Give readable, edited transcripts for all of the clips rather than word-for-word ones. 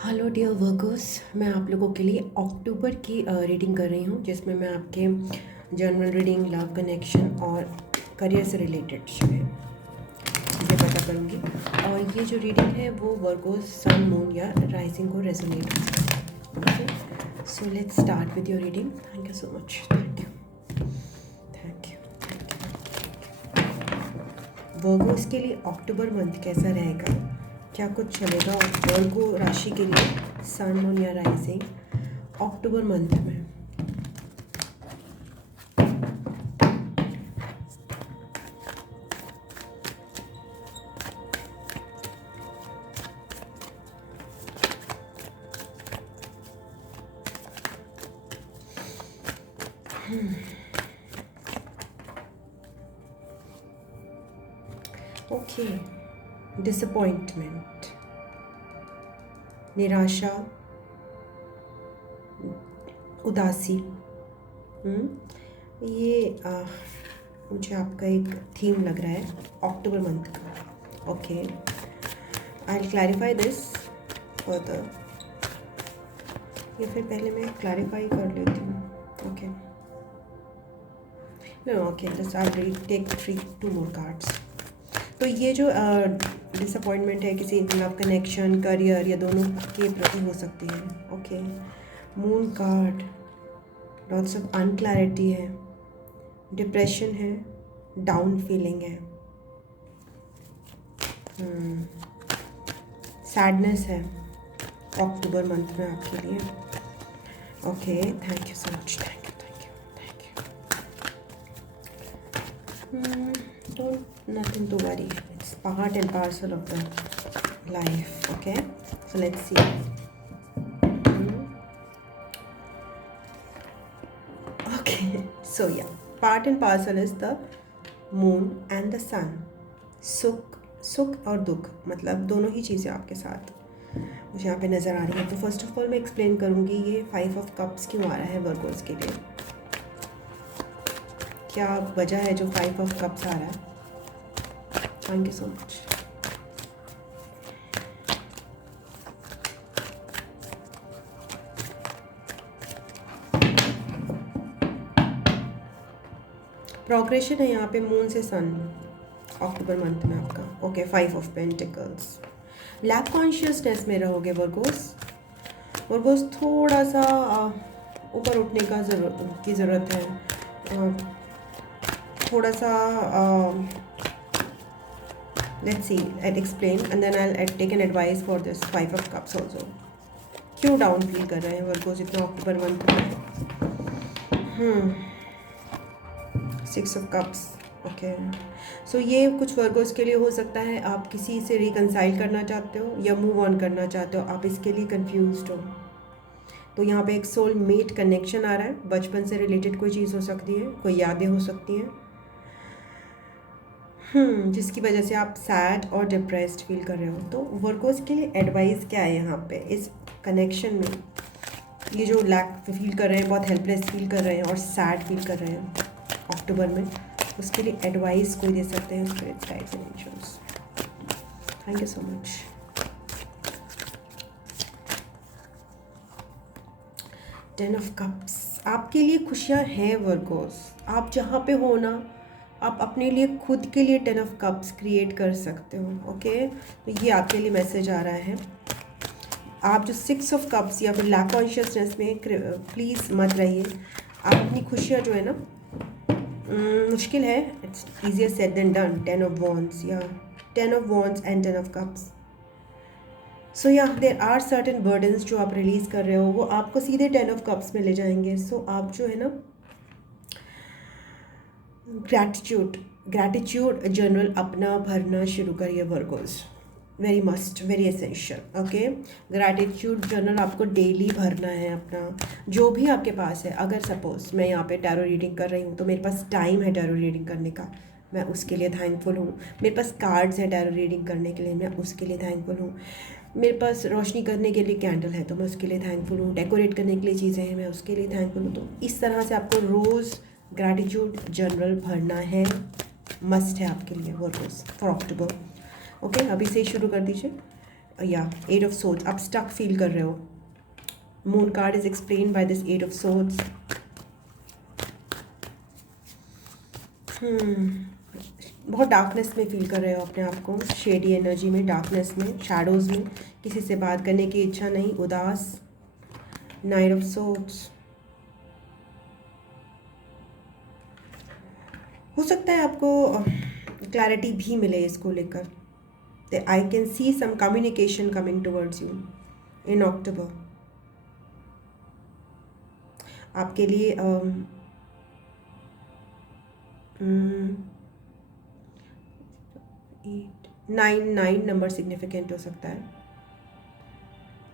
Hello dear workers, मैं आप लोगों के लिए अक्टूबर की रीडिंग कर रही हूँ, जिसमें मैं आपके जनरल रीडिंग, लव कनेक्शन और करियर से रिलेटेड जो है चीज़ें पता करूँगी। और ये जो रीडिंग है वो वर्कर्स सन, मून या राइजिंग को रेजोनेट हो सकता है। Okay, so let's start with your reading. Thank you so much. Thank you, thank you. Virgo's के लिए अक्टूबर मंथ कैसा रहेगा, क्या कुछ चलेगा वर्गो राशि के लिए सन, मून या राइजिंग अक्टूबर मंथ में? ओके, डिसअपॉइंटमेंट, निराशा, उदासी। ये मुझे आपका एक थीम लग रहा है अक्टूबर मंथ का। Okay, I will clarify this further, या फिर पहले मैं क्लैरिफाई कर लेती हूँ। Okay, no, okay, just I will take two more cards. तो ये जो डिसअपॉइंटमेंट है किसी लव कनेक्शन, करियर या दोनों के प्रति हो सकती है। Okay, moon card, lots of unclarity है, डिप्रेशन है, डाउन फीलिंग है, सैडनेस है अक्टूबर मंथ में आपके लिए। Okay, thank you so much, thank you, thank you, thank you. Don't, nothing to worry, it's part and parcel of the life. Okay, so let's see. Okay, so yeah, part and parcel is the moon and the sun. सुख और दुख, मतलब दोनों ही चीज़ें आपके साथ मुझे यहाँ पे नज़र आ रही है। तो फर्स्ट ऑफ ऑल मैं एक्सप्लेन करूँगी ये 5 ऑफ कप्स क्यों आ रहा है वर्गोस के लिए, क्या वजह है जो 5 ऑफ कप्स आ रहा है। Thank you so much. Progression है यहाँ पे मून से सन अक्टूबर मंथ में आपका। Okay, 5 of pentacles, lack consciousness में रहोगे वर्गोस। थोड़ा सा ऊपर उठने का ज़रूरत है, थोड़ा सा। Let's see, I explain and then I take an advice for this 5 of cups also. क्यों डाउन फील कर रहे हैं वर्गोस इतना अक्टूबर मंथ में? 6 ऑफ कप्स। ओके, सो ये कुछ वर्गोस के लिए हो सकता है आप किसी से रिकंसाइल करना चाहते हो या मूव ऑन करना चाहते हो, आप इसके लिए कंफ्यूज्ड हो। तो यहाँ पे एक सोल मेट कनेक्शन आ रहा है, बचपन से रिलेटेड कोई चीज़ हो सकती है, कोई यादें हो सकती हैं, जिसकी वजह से आप सैड और डिप्रेस्ड फील कर रहे हो। तो वर्गोस के लिए एडवाइस क्या है यहाँ पे इस कनेक्शन में? ये जो लैक फील कर रहे हैं, बहुत हेल्पलेस फील कर रहे हैं और सैड फील कर रहे हैं अक्टूबर में, उसके लिए एडवाइस कोई दे सकते हैं spirits, guides and angels. Thank you so much. Ten of cups, आपके लिए खुशियाँ हैं वर्गोस, आप जहाँ पे हो ना, आप अपने लिए खुद के लिए 10 ऑफ कप्स क्रिएट कर सकते हो। ओके, तो ये आपके लिए मैसेज आ रहा है। आप जो 6 ऑफ कप्स या फिर लैक कॉन्शियसनेस में प्लीज़ मत रहिए। आप अपनी खुशियाँ जो है ना, मुश्किल है, it's easier said than done. 10 of wands या 10 of wands and 10 of cups. So yeah there are certain burdens जो आप रिलीज़ कर रहे हो, वो आपको सीधे 10 ऑफ कप्स में ले जाएंगे। सो आप जो है ना, ग्रैटिट्यूड जर्नल अपना भरना शुरू करिए Virgo's, very must, very essential. Okay, gratitude journal आपको डेली भरना है अपना, जो भी आपके पास है। अगर सपोज मैं यहाँ पे टैरो रीडिंग कर रही हूँ तो मेरे पास टाइम है टैरो रीडिंग करने का, मैं उसके लिए थैंकफुल हूँ। मेरे पास कार्ड्स हैं टैरो रीडिंग करने के लिए, मैं उसके लिए थैंकफुल हूँ। मेरे पास रोशनी करने के लिए कैंडल है तो मैं उसके लिए थैंकफुल हूँ। डेकोरेट करने के लिए चीज़ें हैं, मैं उसके लिए थैंकफुल हूँ। तो इस तरह से आपको रोज़ ग्रैटिट्यूड जर्नल भरना है, मस्ट है आपके लिए वर्गोस फॉर अक्टूबर। ओके, अभी से शुरू कर दीजिए। या 8 ऑफ सोर्ड्स, आप स्टक फील कर रहे हो. Moon card is explain by this 8 of swords. बहुत डार्कनेस में फील कर रहे हो अपने आप को, शेडी एनर्जी में, डार्कनेस में, शैडोज़ में, किसी से बात करने की इच्छा नहीं, उदास. 9 ऑफ सोर्ड्स. हो सकता है आपको क्लैरिटी भी मिले इसको लेकर. I can see some communication coming towards you in October. आपके लिए 9 नंबर सिग्निफिकेंट हो सकता है.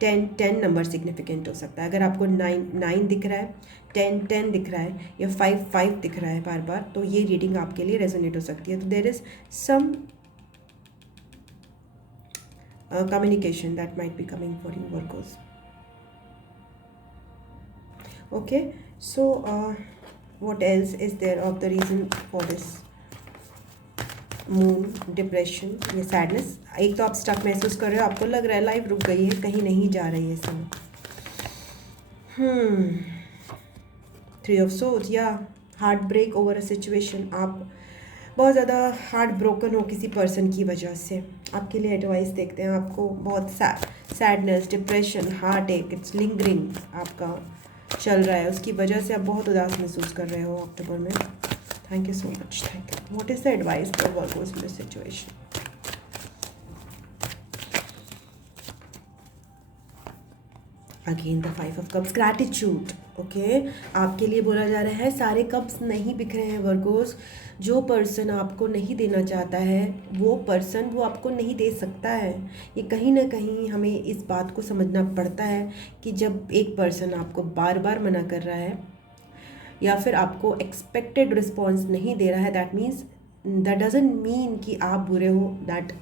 10 नंबर सिग्निफिकेंट हो सकता है. अगर आपको 9 दिख रहा है, 10 दिख रहा है, या 5 दिख रहा है बार बार, तो ये रीडिंग आपके लिए रेजोनेट हो सकती है. तो there is some communication that might be coming for you, Virgos. Okay, so what else is there of the reason for this moon depression, ये सैडनेस? एक तो आप स्टक महसूस कर रहे हो, आपको लग रहा है लाइफ रुक गई है, कहीं नहीं जा रही है समय. 3 ऑफ सोर्ड्स, या heart break over a situation. आप बहुत ज़्यादा हार्ट ब्रोकन हो किसी पर्सन की वजह से. आपके लिए एडवाइस देखते हैं. आपको बहुत सैडनेस, डिप्रेशन, हार्ट एक, इट्स लिंगरिंग आपका चल रहा है, उसकी वजह से आप बहुत उदास महसूस कर रहे हो अक्टूबर में. Thank you so much. Thank you. What is the advice for Virgos in this situation? Again the 5 of cups, gratitude. Okay, आपके लिए बोला जा रहा है सारे कप्स नहीं बिक रहे हैं वर्गोस. जो पर्सन आपको नहीं देना चाहता है वो पर्सन वो आपको नहीं दे सकता है. ये कहीं ना कहीं हमें इस बात को समझना पड़ता है कि जब एक पर्सन आपको बार बार मना कर रहा है या फिर आपको एक्सपेक्टेड रिस्पॉन्स नहीं दे रहा है, दैट डजंट मीन कि आप बुरे हो. That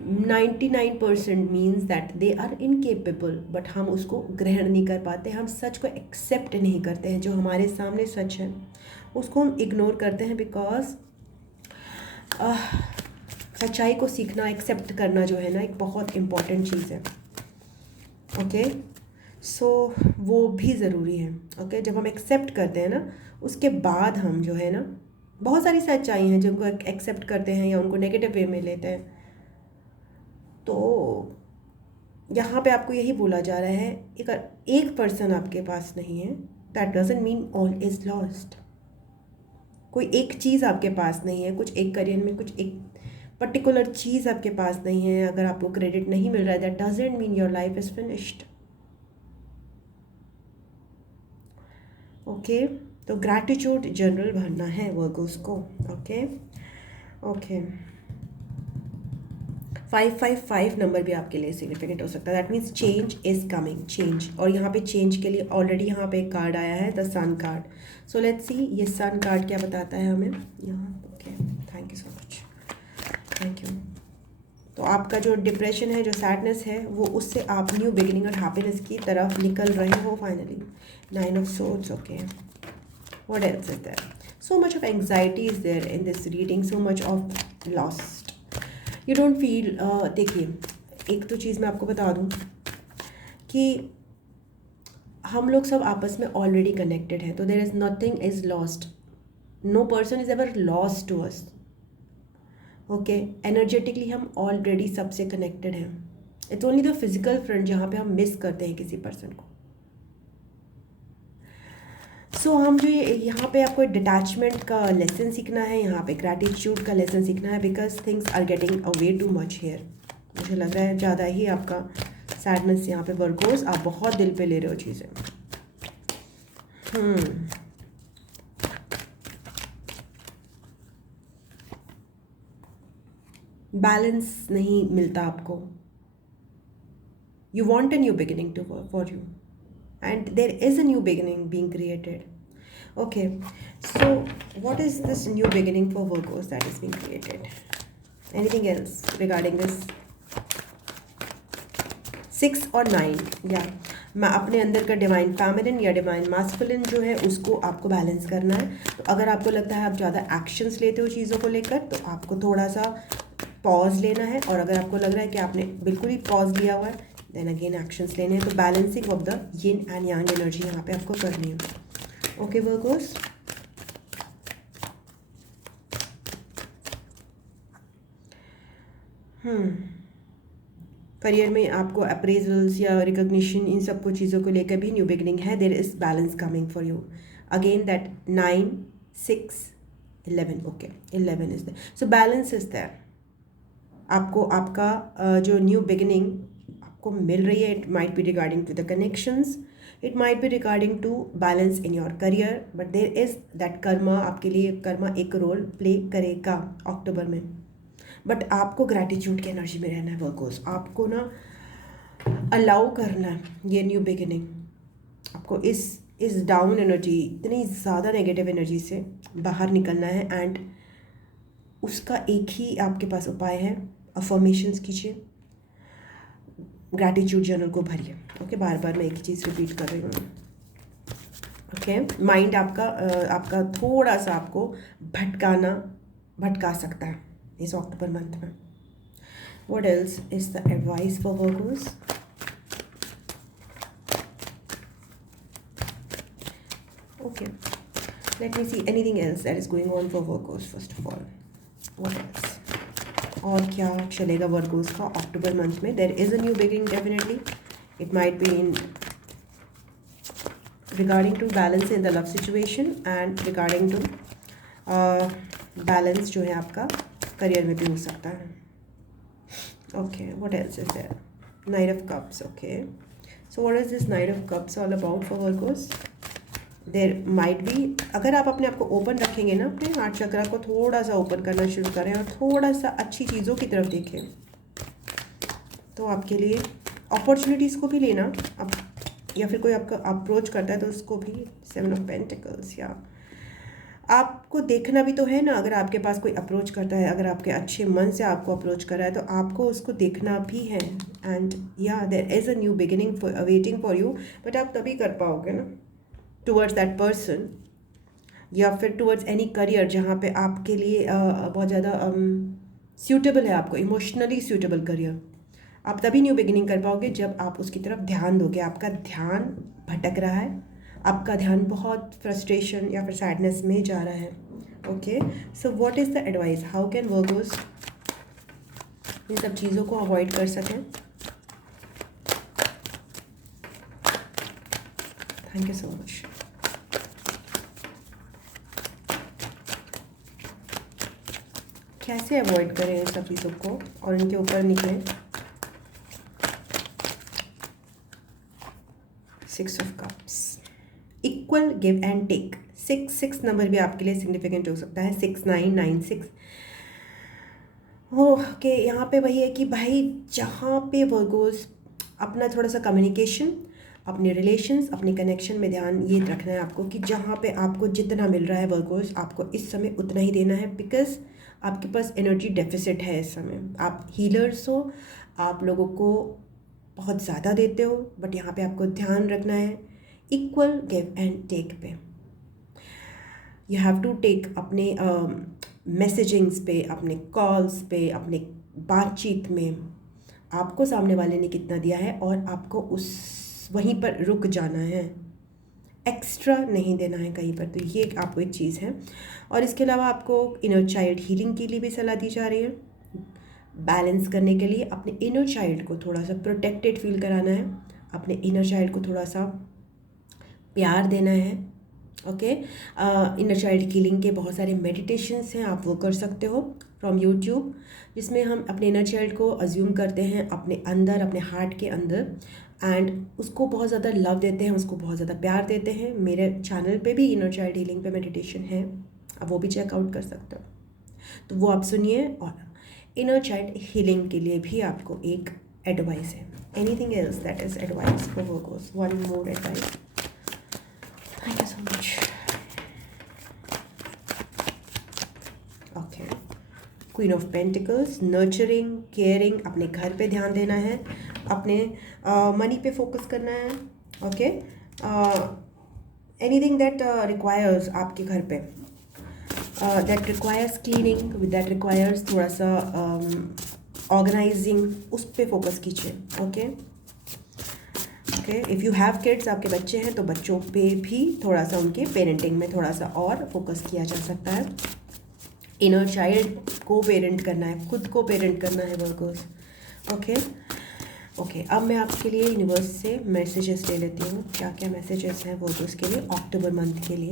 99% means that they are incapable. But हम उसको ग्रहण नहीं कर पाते, हम सच को एक्सेप्ट नहीं करते हैं. जो हमारे सामने सच है उसको हम इग्नोर करते हैं, बिकॉज सच्चाई को सीखना, एक्सेप्ट करना जो है ना, एक बहुत इम्पॉर्टेंट चीज़ है. ओके, सो वो भी ज़रूरी है. ओके, जब हम एक्सेप्ट करते हैं ना, उसके बाद हम जो है ना, बहुत सारी सच्चाई हैं जिनको एक्सेप्ट करते हैं या उनको नेगेटिव वे में लेते हैं. तो यहाँ पे आपको यही बोला जा रहा है, एक पर्सन आपके पास नहीं है, that doesn't mean all is lost. कोई एक चीज़ आपके पास नहीं है, कुछ एक करियर में कुछ एक पर्टिकुलर चीज़ आपके पास नहीं है, अगर आपको क्रेडिट नहीं मिल रहा है, that doesn't mean your life is finished. Okay, तो ग्रैटिट्यूड जनरल भरना है वर्गोस को. ओके ओके, 555 नंबर भी आपके लिए सिग्निफिकेंट हो सकता है. That means change is coming, change. और यहाँ पे चेंज के लिए ऑलरेडी यहाँ पे एक कार्ड आया है, the sun card. So let's see ये सन कार्ड क्या बताता है हमें यहाँ. Okay, thank you so much. Thank you. तो आपका जो डिप्रेशन है, जो सैडनेस है, वो उससे आप न्यू बिगिनिंग और हैप्पीनेस की तरफ निकल रहे हो finally. 9 of swords. Okay, what else is there? So much of anxiety is there in this reading, so much of lost. You don't feel. देखिए, एक तो चीज़ मैं आपको बता दूं कि हम लोग सब आपस में ऑलरेडी कनेक्टेड हैं, तो there is nothing is lost. No person is ever lost to us. Okay, energetically हम ऑलरेडी सबसे कनेक्टेड हैं. It's only the physical front जहाँ पे हम मिस करते हैं किसी पर्सन को. सो हम जो यहाँ पे आपको डिटैचमेंट का लेसन सीखना है, यहाँ पे ग्रैटिट्यूड का लेसन सीखना है, because things are getting away too much here. मुझे लग रहा है ज़्यादा ही आपका सैडनेस यहाँ पे वर्गोस, आप बहुत दिल पे ले रहे हो चीज़ें. बैलेंस नहीं मिलता आपको. You want a new beginning to for you, and there is a new beginning being created. Okay, so what is this new beginning for Virgos that is being created? Anything else regarding this? 6 और 9, या मैं अपने अंदर का divine feminine या divine masculine जो है उसको आपको बैलेंस करना है. तो अगर आपको लगता है आप ज़्यादा एक्शंस लेते हो चीज़ों को लेकर, तो आपको थोड़ा सा पॉज लेना है, और अगर आपको लग रहा है कि आपने बिल्कुल ही पॉज लिया हुआ है, देन अगेन एक्शंस लेने हैं। तो balancing of the yin and yang energy यहाँ पे आपको करनी है। ओके वर्गोस, करियर में आपको अप्रेजल्स या रिकॉग्निशन, इन सब कुछ चीज़ों को लेकर भी न्यू बिगनिंग है। There is balance coming for you. Again that 9, 6, 11, okay 11 is there, so balance is there. आपको आपका जो न्यू बिगिनिंग आपको मिल रही है, it might be regarding to the connections, it might be regarding to balance in your career, but there is that karma, आपके लिए कर्मा एक रोल प्ले करेगा अक्टूबर में। बट आपको ग्रैटिट्यूड की एनर्जी में रहना है वर्गोस। आपको ना अलाउ करना है ये न्यू बिगिनिंग। आपको इस डाउन एनर्जी, इतनी ज़्यादा नेगेटिव एनर्जी से बाहर निकलना है, एंड उसका एक ही आपके पास उपाय है, अफर्मेशंस कीजिए, ग्रैटिट्यूड जर्नल को भरिए। ओके, बार बार मैं एक ही चीज़ रिपीट कर रही हूँ। ओके, माइंड आपका थोड़ा सा आपको भटका सकता है इस अक्टूबर मंथ में। What else is the advice for workers? Okay, let me see anything else that is going on for Virgos first of all. What else? और क्या चलेगा वर्गोस का अक्टूबर मंथ में? There is a new beginning definitely. It might be in regarding to balance in the love situation and regarding to balance जो है आपका career में भी हो सकता है. Okay, what else is there? Knight of cups. Okay, so what is this knight of cups all about for Virgos? There might be, अगर आप अपने आप को ओपन रखेंगे ना, अपने हार्ट चक्रा को थोड़ा सा ओपन करना शुरू करें और थोड़ा सा अच्छी चीज़ों की तरफ देखें, तो आपके लिए अपॉर्चुनिटीज़ को भी लेना अब, या फिर कोई आपका अप्रोच करता है तो उसको भी 7 ऑफ पेंटिकल्स, या आपको देखना भी तो है ना, अगर आपके पास कोई अप्रोच करता है, अगर आपके अच्छे मन से आपको अप्रोच कर रहा है तो आपको उसको देखना भी है. एंड या there is a new beginning waiting for you, but आप तभी कर पाओगे ना टूवर्ड्स दैट पर्सन, या फिर टूवर्ड्स एनी करियर जहाँ पे आपके लिए बहुत ज़्यादा सूटेबल है, आपको इमोशनली सूटेबल करियर. आप तभी न्यू बिगिनिंग कर पाओगे जब आप उसकी तरफ ध्यान दोगे. आपका ध्यान भटक रहा है, आपका ध्यान बहुत फ्रस्ट्रेशन या फिर सैडनेस में जा रहा है. Okay, so what is the advice? How can Virgos इन सब चीज़ों को अवॉइड कर सकें? Thank you so much. कैसे अवॉइड करें इन सब चीज़ों को और इनके ऊपर निकलें? 6 of cups, equal give and take. 6 number भी आपके लिए सिग्निफिकेंट हो सकता है. 6, 9, 9, 6. ओके, यहाँ पे वही है कि भाई जहाँ पे वर्गोस अपना थोड़ा सा कम्युनिकेशन, अपने रिलेशंस, अपने कनेक्शन में ध्यान ये रखना है आपको कि जहाँ पे आपको जितना मिल रहा है वर्गोस, आपको इस समय उतना ही देना है. बिकॉज आपके पास एनर्जी डेफिसिट है इस समय. आप हीलर्स हो, आप लोगों को बहुत ज़्यादा देते हो, बट यहाँ पे आपको ध्यान रखना है इक्वल गिव एंड टेक पे. यू हैव टू टेक अपने मैसेजिंग्स पे, अपने कॉल्स पे, अपने बातचीत में आपको सामने वाले ने कितना दिया है और आपको उस वहीं पर रुक जाना है, एक्स्ट्रा नहीं देना है कहीं पर. तो ये आपको एक चीज़ है. और इसके अलावा आपको इनर चाइल्ड हीलिंग के लिए भी सलाह दी जा रही है. बैलेंस करने के लिए अपने इनर चाइल्ड को थोड़ा सा प्रोटेक्टेड फील कराना है, अपने इनर चाइल्ड को थोड़ा सा प्यार देना है. ओके, इनर चाइल्ड हीलिंग के बहुत सारे मेडिटेशंस हैं, आप वो कर सकते हो फ्रॉम यूट्यूब, जिसमें हम अपने इनर चाइल्ड को अज्यूम करते हैं अपने अंदर, अपने हार्ट के अंदर, एंड उसको बहुत ज़्यादा लव देते हैं, उसको बहुत ज़्यादा प्यार देते हैं. मेरे चैनल पे भी इनर चाइल्ड हीलिंग पे मेडिटेशन है, आप वो भी चेकआउट कर सकते हो, तो वो आप सुनिए. और इनर चाइल्ड हीलिंग के लिए भी आपको एक एडवाइस है. Anything else that is advice for Virgo's? One more advice. Thank you so much. Okay, queen of pentacles, nurturing, caring, अपने घर पे ध्यान देना है, अपने मनी पे फोकस करना है. ओके, एनीथिंग दैट रिक्वायर्स आपके घर पे. That requires cleaning, that requires थोड़ा सा ऑर्गेनाइजिंग, उस पर फोकस कीजिए। Okay okay, if you have kids, आपके बच्चे हैं, तो बच्चों पे भी थोड़ा सा उनके पेरेंटिंग में थोड़ा सा और फोकस किया जा सकता है। इनर चाइल्ड को पेरेंट करना है, खुद को पेरेंट करना है वर्कर्स। ओके ओके, अब मैं आपके लिए यूनिवर्स से मैसेजेस ले लेती हूँ, क्या क्या मैसेजेस हैं वर्कर्स के लिए अक्टूबर मंथ के लिए।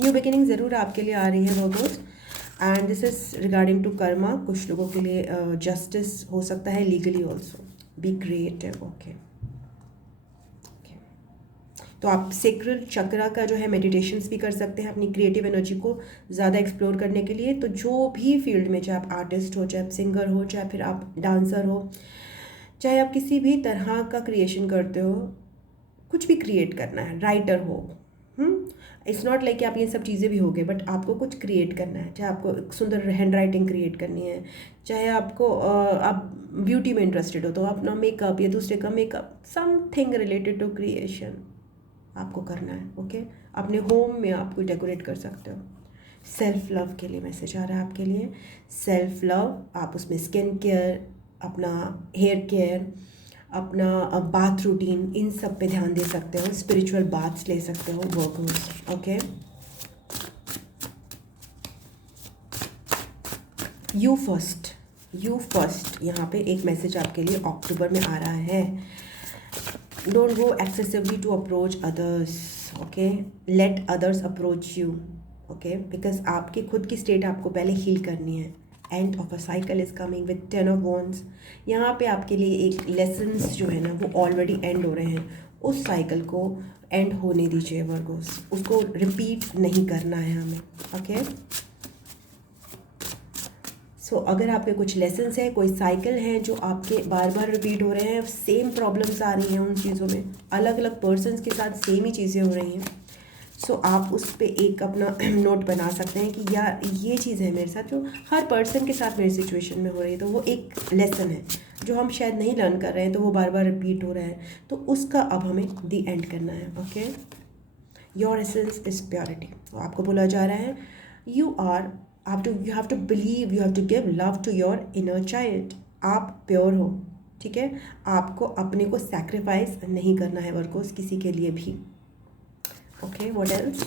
न्यू बिगिनिंग ज़रूर आपके लिए आ रही है workers, and this is regarding to karma. कुछ लोगों के लिए जस्टिस हो सकता है, legally also. Be creative. Okay, तो आप सेक्रल चक्रा का जो है मेडिटेशंस भी कर सकते हैं अपनी क्रिएटिव एनर्जी को ज़्यादा एक्सप्लोर करने के लिए। तो जो भी फील्ड में, चाहे आप आर्टिस्ट हो, चाहे आप सिंगर हो, चाहे फिर आप डांसर हो, चाहे आप किसी भी तरह का क्रिएशन करते हो, कुछ भी क्रिएट करना है, राइटर हो, इट्स नॉट लाइक कि आप ये सब चीज़ें भी होगे, बट आपको कुछ क्रिएट करना है। चाहे आपको एक सुंदर हैंड राइटिंग क्रिएट करनी है, चाहे आपको आप ब्यूटी में इंटरेस्टेड हो तो अपना मेकअप या दूसरे का makeup, something related to creation आपको करना है। ओके, अपने होम में आप कुछ डेकोरेट कर सकते हो। सेल्फ लव के लिए मैसेज आ रहा है आपके लिए। सेल्फ लव, आप उसमें स्किन केयर, अपना हेयर केयर, अपना बाथ रूटीन, इन सब पे ध्यान दे सकते हो। स्पिरिचुअल बाथ्स ले सकते हो वर्कर्स। ओके, यू फर्स्ट यहाँ पे एक मैसेज आपके लिए अक्टूबर में आ रहा है। Don't go excessively to approach others. Okay, let others approach you. Okay, because आपकी खुद की स्टेट आपको पहले हील करनी है। End of a cycle is coming with 10 of wands. यहाँ पे आपके लिए एक लेसन्स जो है ना वो ऑलरेडी एंड हो रहे हैं, उस साइकिल को एंड होने दीजिए वर्गोस, उसको रिपीट नहीं करना है हमें। ओके, सो अगर आपके कुछ लेसन्स हैं, कोई साइकिल हैं जो आपके बार बार रिपीट हो रहे हैं, सेम प्रॉब्लम्स आ रही हैं उन चीज़ों में, अलग अलग पर्सन्स के साथ सेम ही चीज़ें हो रही हैं, सो आप उस पर एक अपना नोट बना सकते हैं कि यार ये चीज़ है मेरे साथ, जो हर पर्सन के साथ मेरी सिचुएशन में हो रही है, तो वो एक लेसन है जो हम शायद नहीं लर्न कर रहे हैं, तो वो बार बार रिपीट हो रहा है, तो उसका अब हमें दी एंड करना है। Okay, your essence is purity. आपको बोला जा रहा है you have to believe, you have to give love to your inner child. आप प्योर हो, ठीक है, आपको अपने को सैक्रिफाइस नहीं करना है वर्कोस किसी के लिए भी। Okay, what else?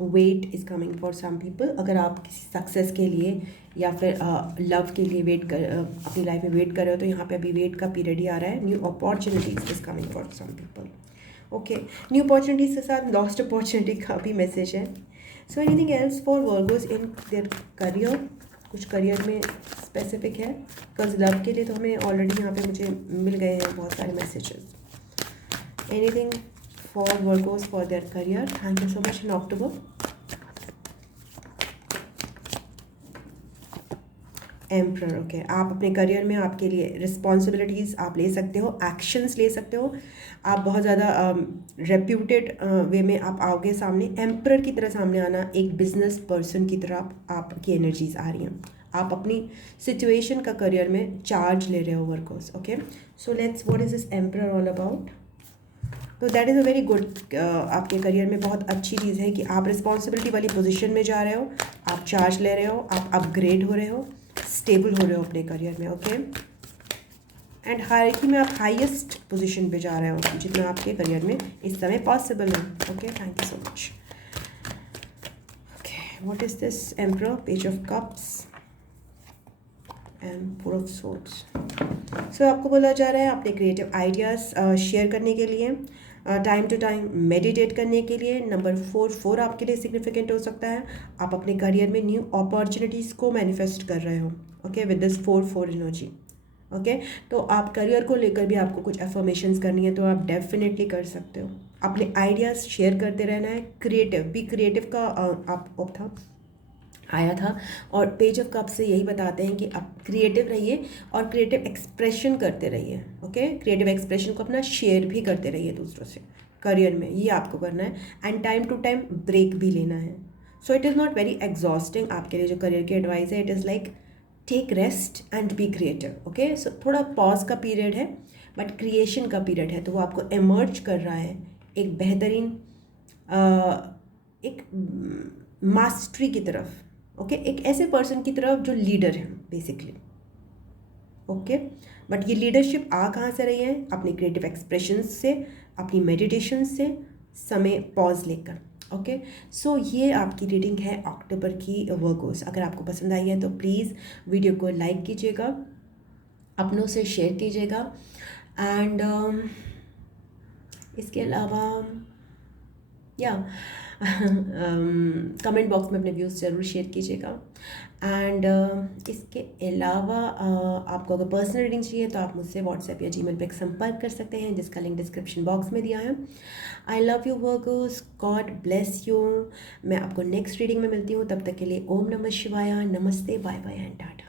Wait is coming for some people. अगर आप किसी सक्सेस के लिए या फिर लव के लिए वेट कर अपनी लाइफ में वेट कर रहे हो, तो यहाँ पे अभी वेट का पीरियड ही आ रहा है। New opportunities is coming for some people. Okay, new opportunities के साथ लॉस्ट अपॉर्चुनिटी का भी मैसेज है। So anything else for Virgos in their career? कुछ करियर में स्पेसिफिक है? बिकॉज लव के लिए तो हमें ऑलरेडी यहाँ पे मुझे मिल गए हैं बहुत सारे messages. Anything for Virgo's for their career? Thank you so much in October. Emperor. Okay, आप अपने करियर में आपके लिए रिस्पॉन्सिबिलिटीज़ आप ले सकते हो, एक्शंस ले सकते हो, आप बहुत ज़्यादा रेप्यूटेड वे में आप आओगे सामने। एम्प्रर की तरह सामने आना, एक बिजनेस पर्सन की तरह आपकी एनर्जीज आ रही हैं। आप अपनी सिचुएशन का करियर में चार्ज ले रहे हो workers. Okay, so let's what is this emperor all about? तो that is a very good, आपके करियर में बहुत अच्छी चीज़ है कि आप रिस्पॉन्सिबिलिटी वाली पोजीशन में जा रहे हो, आप चार्ज ले रहे हो, आप अपग्रेड हो रहे हो, स्टेबल हो रहे हो अपने करियर में। ओके, एंड हायरार्की में आप हाईएस्ट पोजीशन पे जा रहे हो जितना आपके करियर में इस समय पॉसिबल है। Okay, thank you so much. Okay, what is this emperor? Page of cups and four of swords. So आपको बोला जा रहा है अपने क्रिएटिव आइडियाज़ शेयर करने के लिए, टाइम टू टाइम मेडिटेट करने के लिए। नंबर 4 आपके लिए सिग्निफिकेंट हो सकता है। आप अपने करियर में न्यू अपॉर्चुनिटीज़ को मैनिफेस्ट कर रहे हो। Okay, with this 4 energy. Okay, तो आप करियर को लेकर भी आपको कुछ अफर्मेशंस करनी है, तो आप डेफिनेटली कर सकते हो। अपने आइडियाज़ शेयर करते रहना है। क्रिएटिव, बी क्रिएटिव का आप था आया था, और पेज ऑफ कप से यही बताते हैं कि आप क्रिएटिव रहिए और क्रिएटिव एक्सप्रेशन करते रहिए। ओके, क्रिएटिव एक्सप्रेशन को अपना शेयर भी करते रहिए दूसरों से करियर में, ये आपको करना है। And time to time break भी लेना है। So it is not very exhausting आपके लिए जो करियर की एडवाइस है। It is like take rest and be creative. Okay, so थोड़ा पॉज का पीरियड है बट क्रिएशन का पीरियड है, तो वो आपको एमर्ज कर रहा है एक बेहतरीन एक मास्टरी की तरफ। ओके, एक ऐसे पर्सन की तरफ जो लीडर है बेसिकली। ओके, बट ये लीडरशिप आ कहाँ से रही है? अपनी क्रिएटिव एक्सप्रेशंस से, अपनी मेडिटेशन से, समय पॉज लेकर। ओके, सो ये आपकी रीडिंग है अक्टूबर की वर्गोस। अगर आपको पसंद आई है तो प्लीज़ वीडियो को लाइक कीजिएगा, अपनों से शेयर कीजिएगा, एंड इसके अलावा या कमेंट बॉक्स में अपने व्यूज़ ज़रूर शेयर कीजिएगा। एंड इसके अलावा आपको अगर पर्सनल रीडिंग चाहिए तो आप मुझसे व्हाट्सएप या जीमेल पे एक संपर्क कर सकते हैं, जिसका लिंक डिस्क्रिप्शन बॉक्स में दिया है। I love you Virgo's, God bless you. मैं आपको नेक्स्ट रीडिंग में मिलती हूँ, तब तक के लिए ओम नमः शिवाय, नमस्ते, बाय बाय एंड टाटा।